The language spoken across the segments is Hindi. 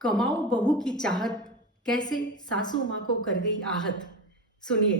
कमाऊं बहू की चाहत, कैसे सासू माँ को कर गई आहत। सुनिए।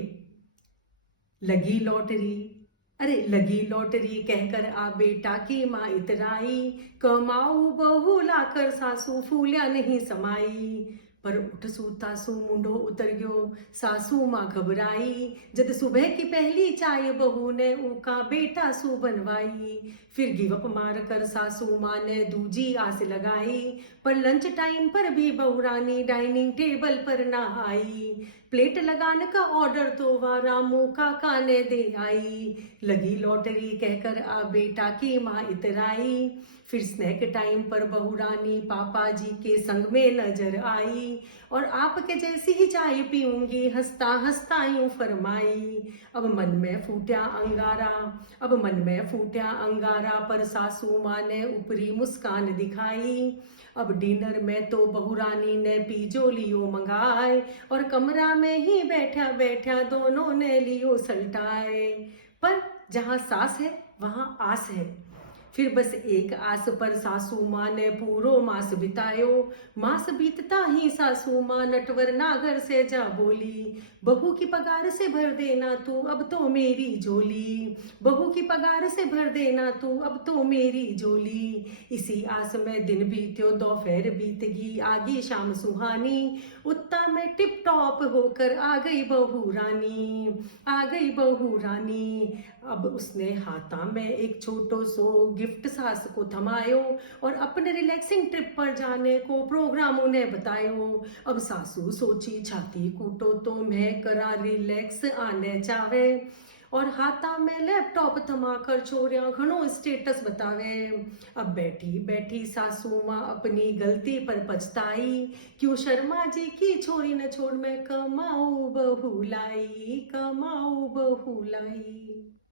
लगी लॉटरी, अरे लगी लॉटरी कहकर आ बेटा की माँ इतराई। कमाऊ बहू लाकर सासू फूल्या नहीं समाई। पर उठ सूता सू मुंडो उतर गयो, सासू माँ घबराई। जद सुबह की पहली चाय बहू ने ऊका बेटा सू बनवाई। फिर गिवअप मार कर सासू माँ ने दूजी आस लगाई। पर लंच टाइम पर भी बहुरानी डाइनिंग टेबल पर ना आई। प्लेट लगाने का ऑर्डर तो वह रामू काका ने दे आई। लगी लॉटरी कहकर आ बेटा की माँ इतराई। फिर स्नैक टाइम पर बहुरानी पापा जी के संग में नजर आई। और आपके जैसी ही चाय पीऊंगी हंसता हंसता यूं फरमाई। अब मन में फूटा अंगारा, अब मन में फूटा अंगारा, पर सासू माँ ने ऊपरी मुस्कान दिखाई। अब डिनर में तो बहुरानी ने पिज्जो लियो मंगाए। और कमरा में ही बैठा बैठा दोनों ने लियो सल्टाए। पर जहां सास है वहां आस है। फिर बस एक आस पर सासू माँ ने पूरो मास बितायो। मास बीतता ही सासू माँ नटवर नागर से जा बोली। बहू की पगार से भर देना तू अब तो मेरी झोली। बहू की पगार से भर देना तू अब तो मेरी झोली। इसी आस में दिन बीत्यो दोपहर बीत गई आगी शाम सुहानी। उत्ता में टिप टॉप होकर आ गई बहू रानी, आ गई बहू रानी। अब उसने हाथा में एक छोटो सो गिफ्ट सास को थमायो। और अपने रिलैक्सिंग ट्रिप पर जाने को प्रोग्राम उन्हें बतायो। अब सासू सोची छाती कूटो तो मैं करा रिलैक्स आने चाहे। और हाथा में लैपटॉप थमाकर छोरियां घणो स्टेटस बतावे। अब बैठी बैठी सासू माँ अपनी गलती पर पछताई। क्यों शर्मा जी की छोरी न छोड़ मैं कमाऊ बहू लाई, कमाऊ बहू लाई।